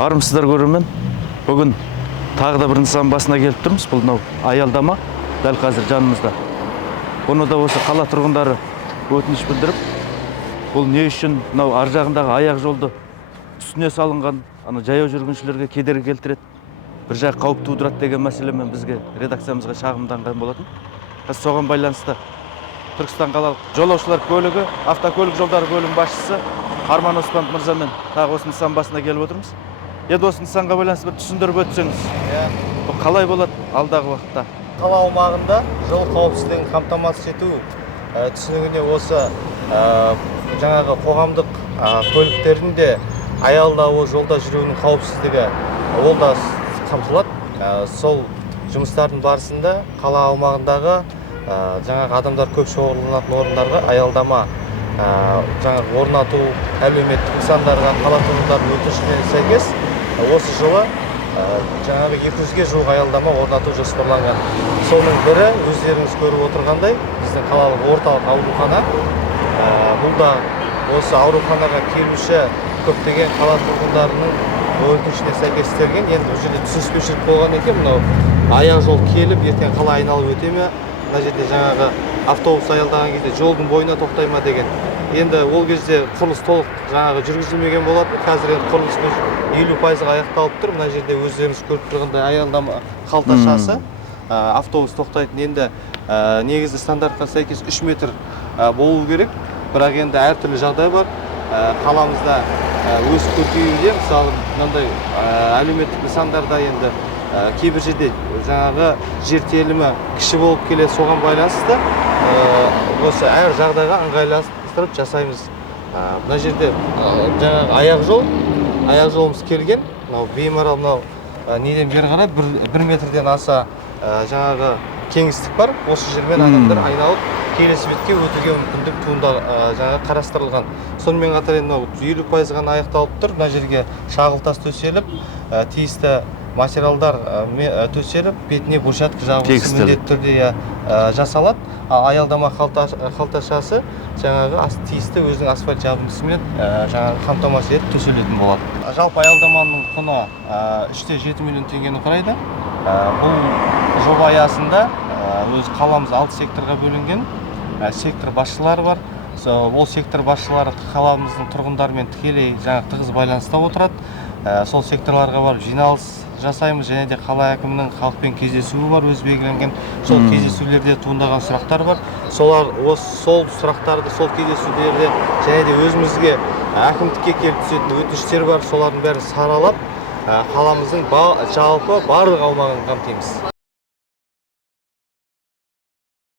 Армысыздар көрермен. Бүгін тағы да бір нысан басына келіп тұрмыз. Бұл мынау аялдама дәл қазір жанымызда. Бұны да осы қала тұрғындары өтініш білдіріп, бұл не үшін мынау ар жағындағы аяқ жолды үстіне салынған жаяу жүргіншілерге кедергі келтіреді, бір жақ қауіп тудырады деген мәселемен бізге редакциямызға шағымданған болатын. Соған байланысты Түркістан қалалық жолаушылар көлігі, автокөлік жолдары бөлім басшысы Арман Оспанов мырзамен тағы осы нысан басына келіп отырмыз. Енді осы нысанға байланысты бір түсіндіріп өтсеңіз, бұл қалай болады алдағы уақытта? Қала аумағында жол қауіпсіздігін қамтамасыз ету түсінігіне осы жаңағы қоғамдық көліктердің де аялдауы жолда жүруінің қауіпсіздігі ол да қамтылады. Сол жұмыстардың барысында қала аумағындағы жаңағы адамдар көп шоғырланатын орындарға аялдама жаңағы орнату, әлеуметтік нысандарға қала тұрғындарының өтінішіне сәйкес осы жылы жаңағы 200-ге жуық аялдама орнату жоспарланған. Соның бірі өздеріңіз көріп отырғандай біздің қалалық орталық аурухана. Бұл да осы ауруханаға келуші көптеген қала тұрғындарының өтінішіне сәйкестелген. Енді бұл жерде түсініспеушілік болған екен, мынау аяқ жол келіп ертең қалай айналып өте ме, мына жерде жаңағы автобус аялдаған кезде жолдың бойына тоқтай ма деген. Енді ол кезде құрылыс толық жаңағы жүргізілмеген болатын. Қазір енді құрылыс 50%-ға аяқталып тұр. Мына жерде өздеріңіз көріп тұрғандай аялдама қалташасы автобус тоқтайтын. Енді негізі стандартқа сәйкес 3 метр болу керек. Бірақ енді әртүрлі жағдай бар. Қаламызда өсіп көркеюде, мысалы мынандай әлеуметтік нысандарда енді кейбір жерде жаңағы жер телімі кіші болып келеді, соған байланысты осы әр жағдайға ыңғайластырып жасаймыз. Мына жерде жаңағы аяқ жолымыз келген. Мынау беймарал мынау неден бері қарай 1 метрден аса жаңағы кеңістік бар. Осы жермен адамдар айналып келесі бетке өтуге мүмкіндік жаңағы қарастырылған. Сонымен қатар енді 50% ғана аяқталып тұр. Мына жерге шағыл тас төселіп, тиісті материалдар төселіп, бетіне брусчатка жабылысы міндетті түрде жасалады. Аялдама қалташасы жаңағы тиісті өзінің асфальт жабындысымен жаңағы қамтамасыз етіп төселетін болады. Жалпы аялдаманың құны 3-7 миллион теңгені құрайды. Бұл жоба аясында өз қаламыз 6 секторға бөлінген. Сектор басшылары бар. Ол сектор басшылары қаламыздың тұрғындарымен тікелей тығыз байланыста отырады. Сол секторларға барып жиналыс жасаймыз, және де қала әкімінің халықпен кездесуі бар, өз белгіленген. Сол кездесулерде туындаған сұрақтар бар. Сол сұрақтарды сол кездесулерде және де өзімізге әкімдікке келіп түсетін өтініштер бар. Солардың бәрін саралап, қаламыздың жалпы барлық аумағын қамтимыз.